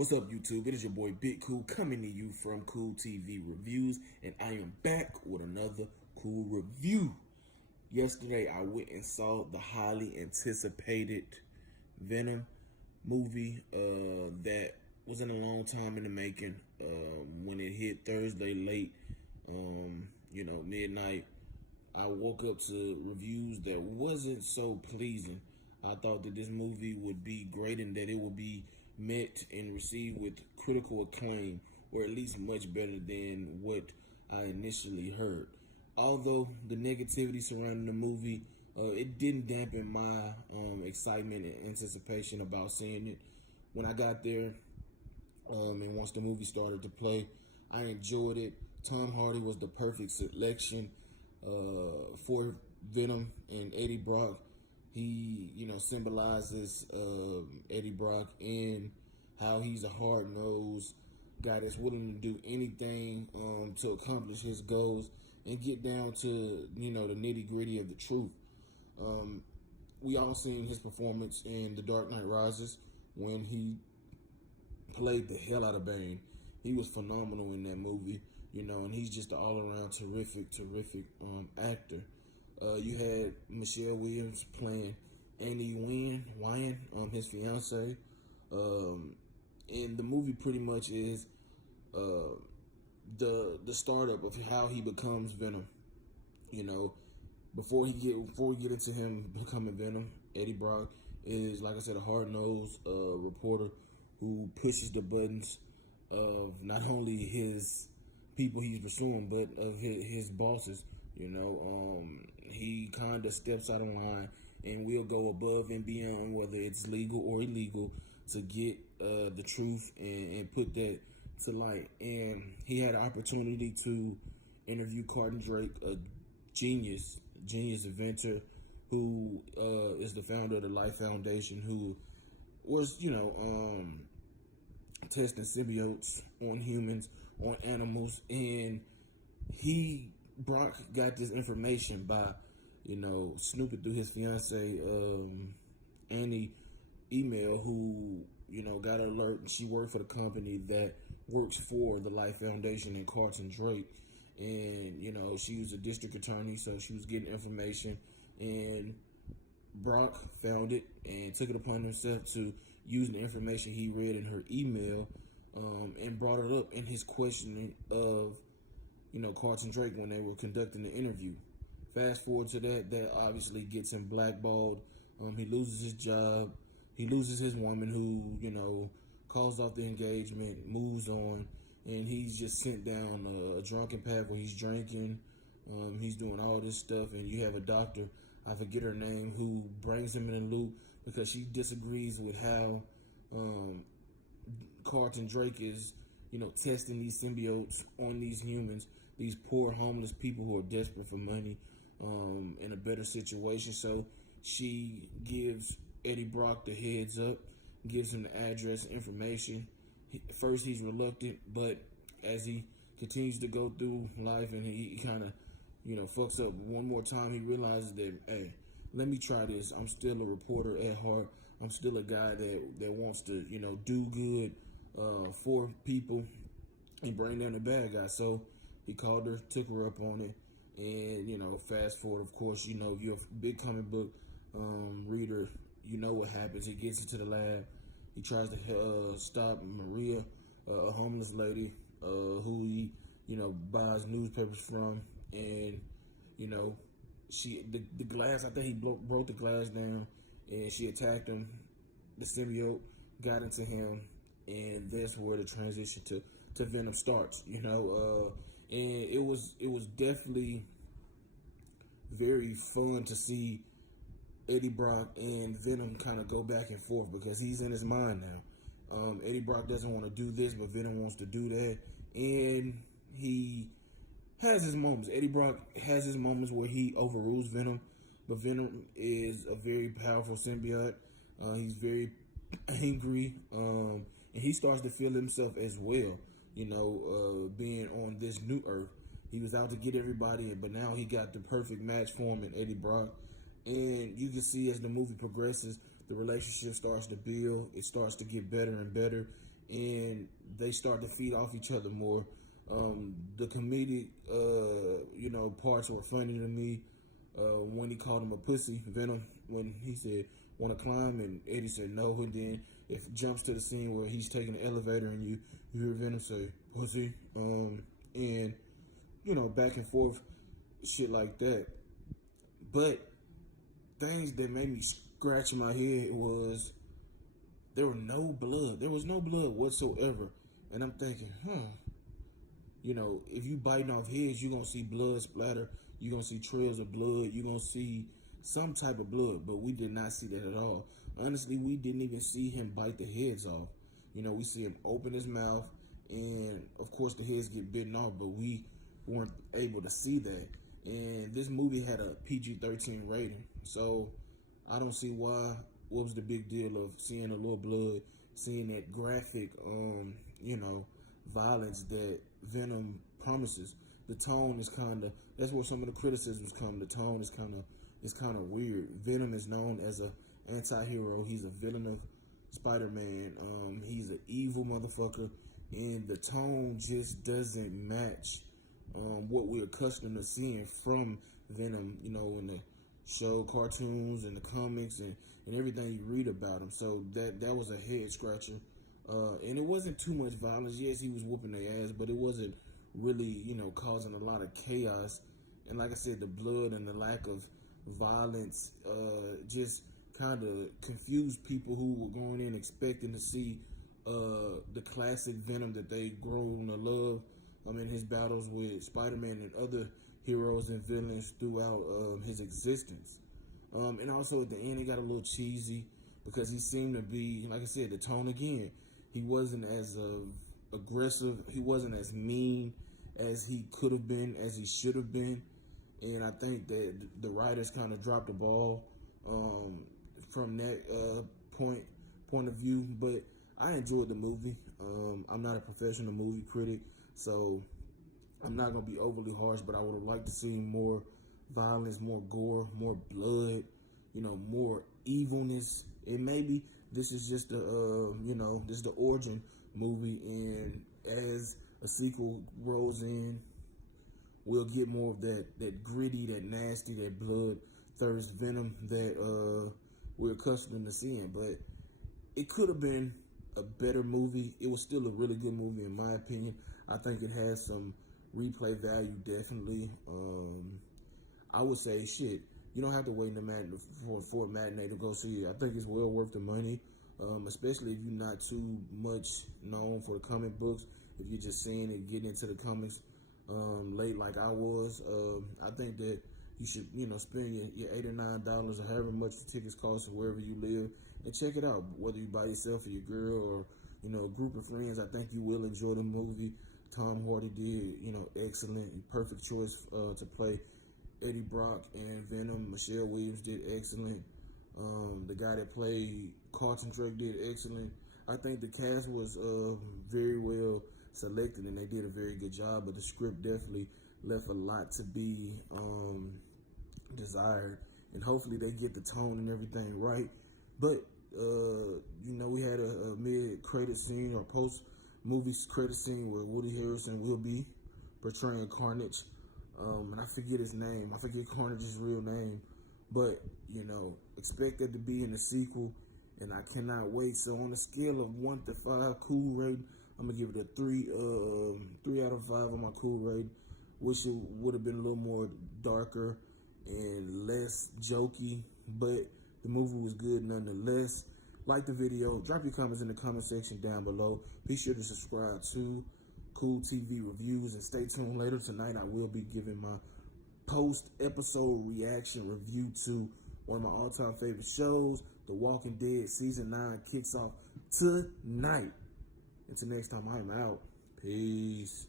What's up, YouTube? It is your boy Big Kool coming to you from Kool TV Reviews, and I am back with another Kool review. Yesterday, I went and saw the highly anticipated Venom movie that was in a long time in the making. When it hit Thursday late, midnight, I woke up to reviews that wasn't so pleasing. I thought that this movie would be great and that it would be met and received with critical acclaim, or at least much better than what I initially heard. Although the negativity surrounding the movie, it didn't dampen my excitement and anticipation about seeing it. When I got there, and once the movie started to play, I enjoyed it. Tom Hardy was the perfect selection for Venom, and Eddie Brock. He, symbolizes Eddie Brock in how he's a hard-nosed guy that's willing to do anything to accomplish his goals and get down to, the nitty-gritty of the truth. We all seen his performance in The Dark Knight Rises when he played the hell out of Bane. He was phenomenal in that movie, and he's just an all-around terrific actor. You had Michelle Williams playing Annie Wynn, his fiance. And the movie pretty much is the startup of how he becomes Venom. Before we get into him becoming Venom, Eddie Brock is, like I said, a hard-nosed reporter who pushes the buttons of not only his people he's pursuing, but of his bosses. He kind of steps out of line and will go above and beyond, whether it's legal or illegal, to get the truth and put that to light. And he had an opportunity to interview Carton Drake, a genius inventor who is the founder of the Life Foundation, who was, testing symbiotes on humans, on animals, and Brock got this information by, snooping through his fiance, Annie email, who, got an alert. She worked for the company that works for the Life Foundation and Carton Drake. And, she was a district attorney, so she was getting information. And Brock found it and took it upon himself to use the information he read in her email and brought it up in his questioning of Carton Drake when they were conducting the interview. Fast forward to that obviously gets him blackballed. He loses his job. He loses his woman who, calls off the engagement, moves on, and he's just sent down a drunken path where he's drinking. He's doing all this stuff, and you have a doctor, I forget her name, who brings him in the loop because she disagrees with how Carton Drake is, testing these symbiotes on these humans, these poor homeless people who are desperate for money, in a better situation. So she gives Eddie Brock the heads up, gives him the address, information. First, he's reluctant, but as he continues to go through life and he kind of, fucks up one more time, he realizes that, hey, let me try this. I'm still a reporter at heart. I'm still a guy that wants to, do good for people and bring down the bad guy. So he called her, took her up on it, and fast forward, of course, if you're a big comic book reader, you know what happens. He gets into the lab. He tries to stop Maria, a homeless lady who he buys newspapers from, and the glass, I think he broke the glass down, and she attacked him. The symbiote got into him, and that's where the transition to Venom starts. And it was definitely very fun to see Eddie Brock and Venom kind of go back and forth because he's in his mind now. Eddie Brock doesn't want to do this, but Venom wants to do that, and he has his moments. Eddie Brock has his moments where he overrules Venom, but Venom is a very powerful symbiote. He's very angry, and he starts to feel himself as well, being on this new Earth. He was out to get everybody, but now he got the perfect match for him in Eddie Brock. And you can see as the movie progresses, the relationship starts to build. It starts to get better and better. and they start to feed off each other more. The comedic, parts were funny to me. When he called him a pussy, Venom, when he said, "Want to climb?" and Eddie said no, and then it jumps to the scene where he's taking the elevator and you hear Venom say, "Pussy," and back and forth, shit like that. But things that made me scratch my head was there were no blood. There was no blood whatsoever. And I'm thinking, if you biting off heads, you're going to see blood splatter. You're going to see trails of blood. You're going to see some type of blood. But we did not see that at all. Honestly, we didn't even see him bite the heads off. We see him open his mouth. And, of course, the heads get bitten off. But we weren't able to see that. And this movie had a PG-13 rating. So I don't see what was the big deal of seeing a little blood, seeing that graphic, violence that Venom promises. The tone is that's where some of the criticisms come. The tone is kind of weird. Venom is known as a anti-hero. He's a villain of Spider-Man. He's an evil motherfucker, and the tone just doesn't match what we're accustomed to seeing from Venom, in the show, cartoons, and the comics, and everything you read about him. So that was a head scratcher. And it wasn't too much violence. Yes, he was whooping their ass, but it wasn't really, causing a lot of chaos. And like I said, the blood and the lack of violence just kind of confused people who were going in expecting to see the classic Venom that they grown to love. His battles with Spider-Man and other heroes and villains throughout his existence. And also at the end, it got a little cheesy because he seemed to be, like I said, the tone again. He wasn't as aggressive. He wasn't as mean as he could have been, as he should have been. And I think that the writers kind of dropped the ball from that point of view. But I enjoyed the movie. I'm not a professional movie critic, so I'm not going to be overly harsh, but I would have liked to see more violence, more gore, more blood, more evilness. And maybe this is just this is the origin movie, and as a sequel rolls in, we'll get more of that gritty, that nasty, that bloodthirst Venom that we're accustomed to seeing. But it could have been a better movie. It was still a really good movie in my opinion. I think it has some replay value, definitely. I would say, shit, you don't have to wait in the for a matinee to go see it. I think it's well worth the money, especially if you're not too much known for the comic books. If you're just seeing it, getting into the comics late like I was, I think that you should, spend your $8 or $9 or however much the tickets cost wherever you live and check it out. Whether you by yourself or your girl or, a group of friends, I think you will enjoy the movie. Tom Hardy did, excellent, perfect choice to play Eddie Brock and Venom. Michelle Williams did excellent. The guy that played Carlton Drake did excellent. I think the cast was very well selected and they did a very good job, but the script definitely left a lot to be desired, and hopefully they get the tone and everything right. But we had a mid-credit scene or post-movie credit scene where Woody Harrelson will be portraying Carnage. And I forget his name. I forget Carnage's real name. But, expect that to be in the sequel. And I cannot wait. So on a scale of 1 to 5 Kool rating, I'm going to give it a 3 out of 5 on my Kool rating. Wish it would have been a little more darker and less jokey. But the movie was good nonetheless. Like the video. Drop your comments in the comment section down below. Be sure to subscribe to Kool TV Reviews, and stay tuned later tonight. I will be giving my post-episode reaction review to one of my all-time favorite shows. The Walking Dead Season 9 kicks off tonight. Until next time, I'm out. Peace.